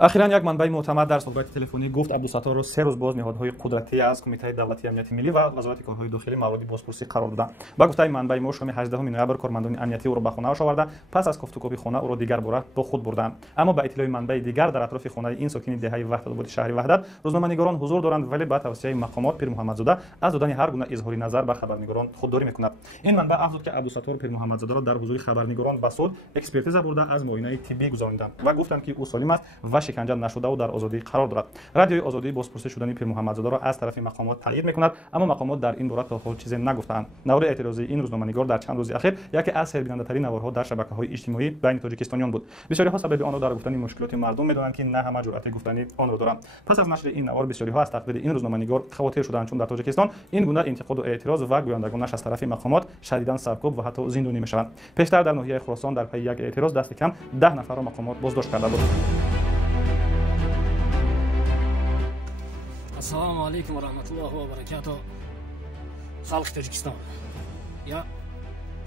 اخیراً یک منبع معتمد در صحبت تلفنی گفت عبدالستار را 3 روز باز نهادهای قدرتی از کمیته دولتی امنیت ملی و وزارت کارهای داخلی مورد بازپرسی قرار دادند. با گفته منبع ما شام 18 نوامبر کارمندان امنیتی او را به خانه‌اش آورده پس از گفتگوی خانه او را دیگر باره با خود بردند. اما به اطلاع منبع دیگر در اطراف خانه این ساکن دهه وحدت آباد شهر وحدت روزنامه‌نگاران حضور دارند، ولی با توصیه مقامات پیر محمدزاده از دادن هر گونه اظهاری نظر به خبرنگاران خودداری می‌کند. این منبع افزود که عبدالستار پیر محمدزاده را در حضور خبرنگاران به صلح اکسپرتیزه برده از معاینه طبی گذراندند و گفتند که او سالم است و شکنجه نشده و در آزادی قرار دارد. رادیوی آزادی بازپرسی شدن پیر محمدزاده را از طرف مقامات تایید می‌کند، اما مقامات در این باره تا حال چیزی نگفتند. نوار اعتراضی این روزنامه‌نگار در چند روز اخیر یکی از سربلندترین نوارها در شبکه‌های اجتماعی بین تاجیکستانیان بود. بسیاری‌ها سبب آن را در گفتن مشکلات مردم می‌دانند که نه همه جرأت گفتن آن را دارند. پس از نشر این نوار بسیاری‌ها از تقدیر این روزنامه‌نگار خاطر شدند، چون در تاجیکستان این گونه انتقاد و اعتراض و گویندگانش از طرف مقامات شدیداً سرکوب و حتی زندانی می‌شوند. پیشتر در ناحیه خراسان در پی یک اعتراض دست کم 10 نفر را مقامات بازداشت کرده بود. السلام علیکم و رحمت الله و برکاته. خلق تاجیکستان یا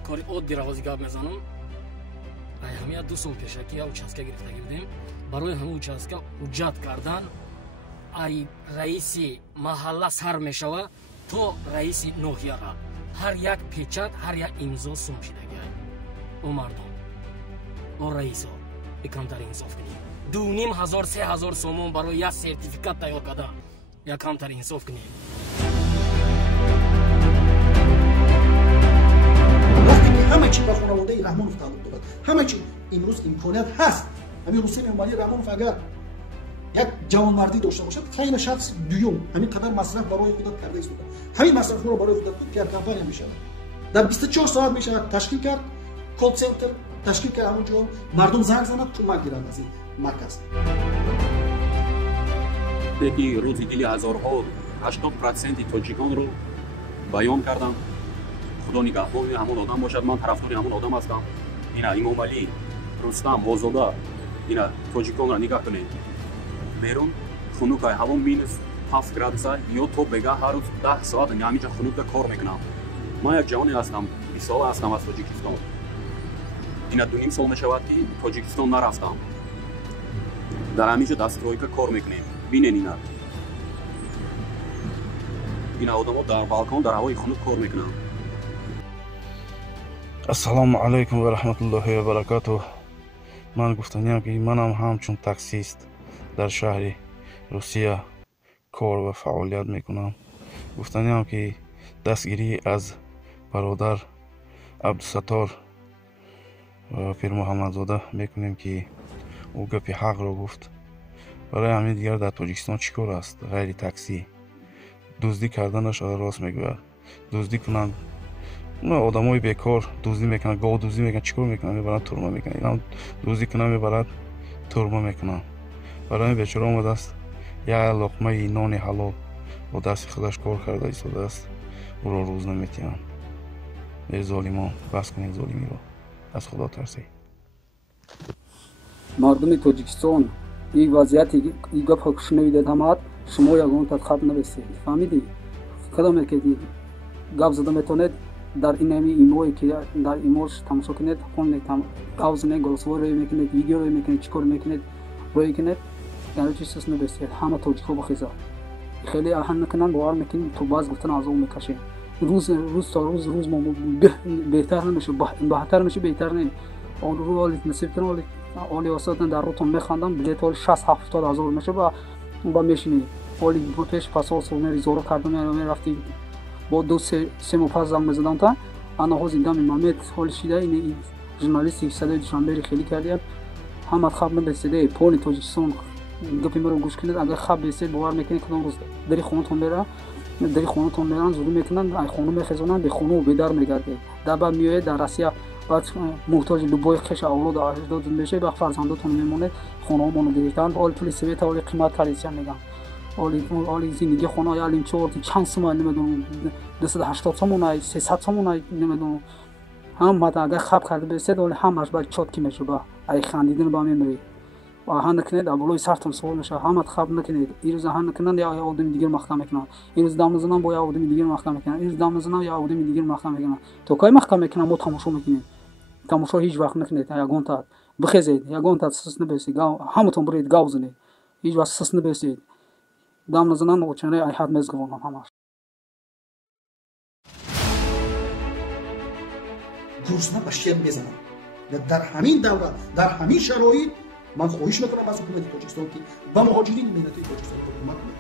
کاری عادی را بازی گپ میزنم. همه 2 سال پیش که участка گرفتگی بودیم، برای همه участка حجت کردن ای رئیس محله سر میشوه تو رئیس ناحیه را هر یک پیچت هر یک امضا سوم شدگی او مردم او رئیس ها کمتر انصاف کنیم. 2500 3000 سومون برای یک سرتیفیکات تیار کرده یا کمتر انصاف کنیم. وقتی که همه چی به خانواده رحمانوف تعلق دارد، همه چی امروز امکانیت هست. همین حسین امانی رحمانوف اگر یک جوانمردی داشته باشد، خیلی شخص دوم همین قدر مصرف برای خودت کرده است. همین مصرف رو برای خودت کرد کمپانی میشه. در 24 ساعت میشه تشکیل کرد کال سنتر، تشکیل کرد همونجا مردم زنگ زنند تو گیرند از این مرکز. که روزی دلی هزارها 80% تاجیکان رو بیان کردم. خدا نگهبان همون آدم باشد، من طرفدار همون آدم هستم. اینا امام علی، رستم، آزاده، اینا تاجیکان را نگاه کنید. بیرون خنک هوا مینус 7 گرادس یا تو بگه هر روز 10 ساعت همینجا خنک کار میکنم. من یک جوانی هستم، 20 ساله هستم از تاجیکستان. اینا 2.5 سال میشود که تاجیکستان نرفتم. در همینجا دسترویکا کار میکنیم. بینین اینا آدم‌ها در بالکن در هوای خنک کار میکنن. السلام علیکم و رحمت الله و برکاته. من گفتنیم که منم همچون تاکسیست در شهر روسیه کار و فعالیت میکنم. گفتنیم که دستگیری از برادر عبدالستار پیر محمدزاده میکنیم که او گپی حق را گفت. برای همین دیگر در تاجیکستان چیکار است؟ غیر تاکسی دزدی کردنش راست میگوید. دزدی کنند آدمای بیکار دزدی میکنن، گاو دزدی میکنن، چیکار میکنن؟ میبرن تورما میکنن. اینا دزدی کنن میبرن تورما میکنن. برای این بیچاره اومده است یک لقمه نان حلال با دست خودش کار کرده ایستاده است، او را روز نمیتیان. ای ظالمان بس کنید ظالمی را، از خدا ترسید. مردم تاجیکستان این وضعیتی این گپ شنویدید همه شما یگان تدخب نرسید. فهمیدی؟ کدام که گپ زده میتونید در این نمی ایموی که در ایموش تماشا کنید، خونید گاوز نه گلسوار روی میکنید، ویدیو روی میکنید، چیکار میکنید روی کنید، در چیزی نبستید. همه توجیه بخیزه خیلی اهن نکنن باور میکنید تو باز گفتن از اون میکشید. روز تا روز ما بهتر نمیشه، بهتر میشه، بهتر نه. اون رو حالت نصیب کنه اولی واسطن در روتون میخواندم بلیط ولی 60-70 هزار میشه با میشینی ولی پیش پاسال سومری زورو کردم میرفتی با 2-3 ماه زنگ میزدم تا انا ها زنده میمامت حال شده این ژورنالیستی صدای دوشنبه خیلی کردن هم خبر نرسیده پول تاجیکستان گپی مرا گوش کنید. اگر خبر رسید باور میکنید کدام روز دری خونتون میره دری خونتون میرن زوری میکنن ای خونو میخزونن به خونو بیدار میگرده در بعد میاد در روسیه بعد محتاج لبوی خش اولاد اجداد میشه به فرزنداتون میمونه خونه‌مون گرفتن حال پول سویت حال قیمت تریسیان میگن حالی زندگی خونه یا علیم چورتی چند سوم نمیدونم 280 سومون 300 سومون نمیدونم هم ما اگر خب کرده برسید ولی همش بعد چوت کی میشه با ای خندیدن با میمری و هن نکنید اولوی سرتون سوال میشه همت خب نکنید این روز هن نکنن یا آدم دیگر محکمه کنن این روز دام میزنن با یا آدم دیگر محکمه کنن این روز دام میزنن یا آدم دیگر محکمه کنن تو کای محکمه کنن ما تماشا میکنیم تماشا هیچ وقت نکنید یگان تا бихезед ягон та сис набесед ҳаматон буред гав занед ҳеҷ вақт сис набесед дам назанан очане ай ҳад мезгавонам ҳамаш гурсна ба шер мезанам дар ҳамин давра дар ҳамин шароит ман хоҳиш мекунам аз ҳукумати тоҷикистон ки ба муҳоҷирини миллати тоҷикистон кӯмак кунед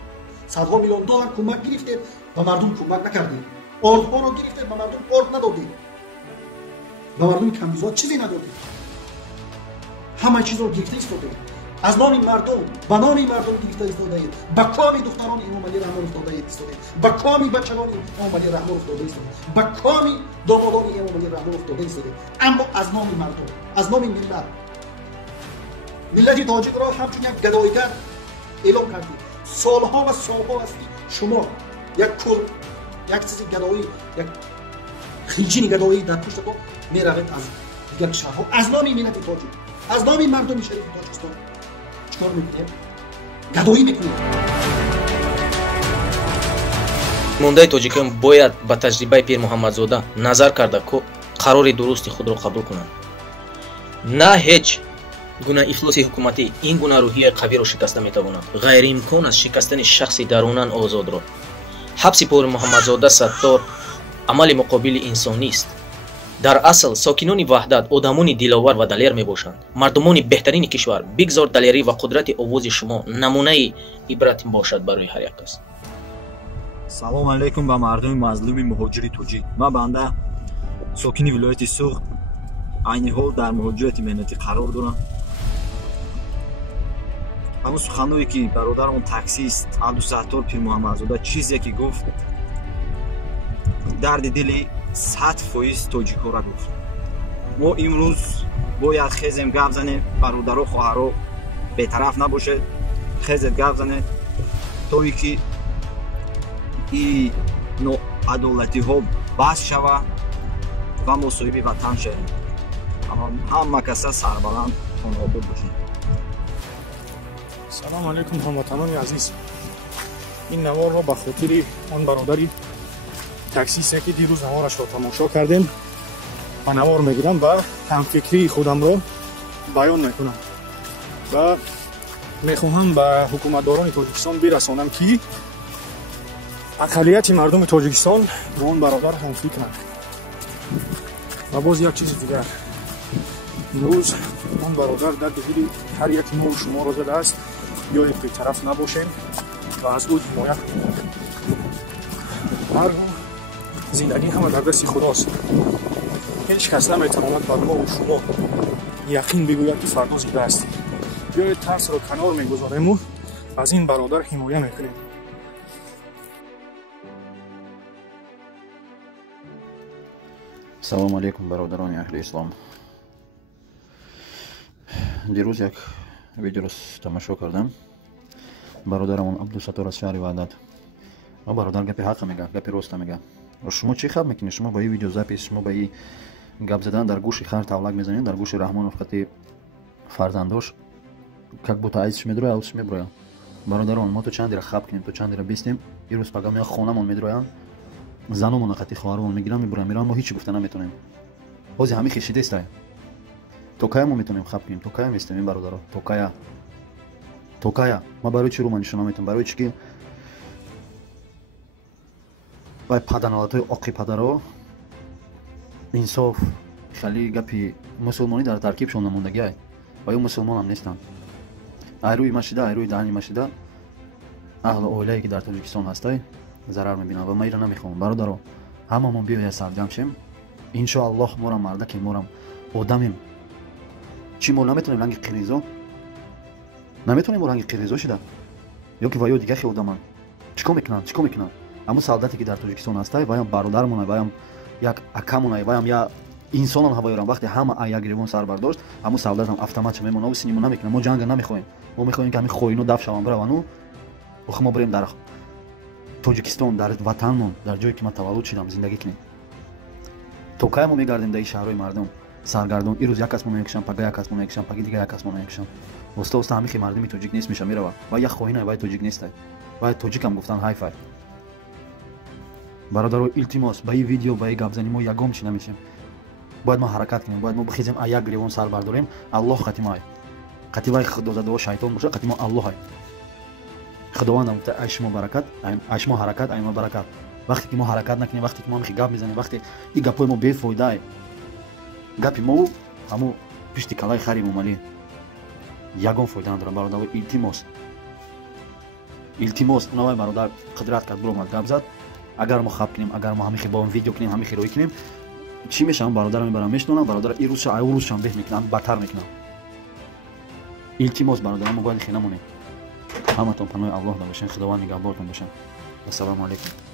садҳо миллион доллар кӯмак гирифтед ба мардум кӯмак накардед ордҳоро гирифтед ба мардум орд надодед ба мардуми камбизод чизе надодед ҳама чизро гирифта истодед аз номи мардум ба номи мардум гирифта истодаед ба коми духтарони имомалӣ раҳмон истодаед истодед ба коми бачагони имомалӣ раҳмон истода истодед ба коми домодони имомалӣ раҳмон истода истодед аммо аз номи мардум аз номи миллат миллати тоҷикро ҳамчун як гадоигар эълон кардед солҳо ва солҳо аст ки шумо як кул як чизи гадоӣ як хиҷини гадоӣ дар пуштатон меравед аз дигар кишварҳо аз номи миллати тоҷик аз номи мардуми шарифи тоҷикистон чикор мекунед гадоӣ мекунед мондаи тоҷикон бояд ба таҷрибаи пир муҳаммадзода назар карда қарори дурусти худро қабул кунанд на ҳеҷ гуна ифлоси ҳукуматӣ ин гуна рӯҳияи қавиро шикаста метавонад ғайриимкон аст шикастани шахси дарунан озодро ҳабси пир муҳаммадзода саттор амали муқобили инсонист дар асл сокинони ваҳдат одамони диловар ва далер мебошанд мардумони беҳтарини кишвар бигзор далерӣ ва қудрати овози шумо намунаи ибрат бошад барои ҳар як кас. салом алейкум ба мардуми мазлуми муҳоҷири тоҷик ман банда сокини вилояти суғ айни ҳол дар муҳоҷирати меҳнатӣ қарор дорам ҳамун суханное ки бародарамон таксист абдусаттор пирмуҳаммадзода чизе ки гуфт дарди дили 100% тоҷикора гуфт мо имрӯз бояд хезем гап занем бародаро хоҳаро бетараф набошед хезед гап занем тое ки ин ноадолатиҳо бас шава ва мо соҳиби ватан шавем ҳама каса сарбаланд хонобод бошед. салому алейкум ҳамватанони азиз ин наворро ба хотири он бародари таксисте ки дирӯз наворашро тамошо кардем ба навор мегирам ва ҳамфикрии худамро баён мекунам ва мехоҳам ба ҳукуматдорони тоҷикистон бирасонам ки ақаллияти мардуми тоҷикистон бо он бародар ҳамфикранд ва боз як чизи дигар имрӯз он бародар дарди дили ҳар яки мо шуморо задааст биёед бетараф набошем ва аз ӯ ҳимоя кунем ҳаргоҳ зиндагӣ ҳама дар дасти худост ҳеҷ кас наметавонад бар мо шумо яқин бигӯяд ки фардо зинда аст биёед тарсро канор мегузорему аз ин бародар ҳимоя мекунем. салому алейкум бародарони аҳли ислом дирӯз як видеоро тамошо кардам бародарамон абдусаттор аз шаҳри ваҳдат ва бародар гапи ҳаққа мега гапи роста мега шумо чӣ хаб мекунед шумо ба ин видеозапис шумо ба ин гап задан дар гӯши хар тавлак мезанед дар гӯши раҳмонов хати фарзандош как будто айзиш медроя аутиш меброя бародарон мо то чандира хаб кунем то чандира бистем ирӯз пага мея хонамон медроян заномон хати хоҳаромон мегирам мебурам мирам мо ҳичи гуфта наметонем ҳозир ҳамин хишидестай то кая мо метонем хаб кунем то кая местем ин бародаро то кая ма барои чӣ рӯ ма нишон наметонам барои чӣ ки вай паданалатҳои оқи падаро инсоф хали гапи мусулмонӣ дар таркибшон намондагиай ва ё мусулмонам нестанд айрӯи машида айрӯи даҳани машида аҳли оилае ки дар тоҷикистон ҳастай зарар мебинам ва ма инро намехоҳам бародаро ҳамамон биёя сарҷам шем иншоаллоҳ морам мардаке морам одамем чӣ мо наметонем ранги қиризо наметонем мо ранги қиризо шида ё ки ва ё дигар хи одаман чикор мекунанд ҳамун солдате ки дар тоҷикистон ҳастай ваям бародармонай ваям як акамонай ваям я инсонам ҳавоёрам вақте ҳама як гиревон сар бардошт ҳамун солдатам автоматша мемона ӯ синимо намекунам мо ҷанга намехоҳем мо мехоҳем ки ҳамин хоино даф шаванд биравану охи мо бурем дар тоҷикистон дар ватанмон дар ҷое ки ман таваллуд шидам зиндагӣ кунем то кай мо мегардем дар ин шаҳрҳои мардум саргардон ирӯз як кас мо мекушам пага як кас мо мекушам паги дигар як кас мо мекушам оста оста ҳамихи мардуми тоҷик нест меша мерава ва як хоҳинай вай тоҷик нестай вай тоҷикам гуфтан ҳайфай бародаро илтимос ба ин видео ба ин гапзанӣ мо ягон чӣ намешем бояд мо ҳаракат кунем, бояд мо бихизем як гиревон сар бардорем. Аллоҳ қатимае, қативаи худозадо шайтон бошад, қатимо Аллоҳае. худовандам гуфта ай шумо баракат, ай шумо ҳаракат, ай мо баракат. вақте ки мо ҳаракат накунем, вақте ки мо михи гап мезанем, вақте и гапои мо бефоидае, гапи мо ҳамо пишти калаи хари мумалӣ ягон фоида надорад. бародаро илтимос унавай бародар қудрат кард биромад гап зад. агар мо хаб кунем, агар мо ҳамихи бо видео кунем, ҳамихи роӣ кунем, чӣ мешавам? бародарам мебарам мешнонам, бародар ин рӯзша ай рӯзшам беҳ мекунам, бадтар мекунам. илтимос бародарам, мо бояд хина монем. ҳаматон панои Аллоҳ бошен, худованд нигаҳбортон бошад. ассалому алайкум.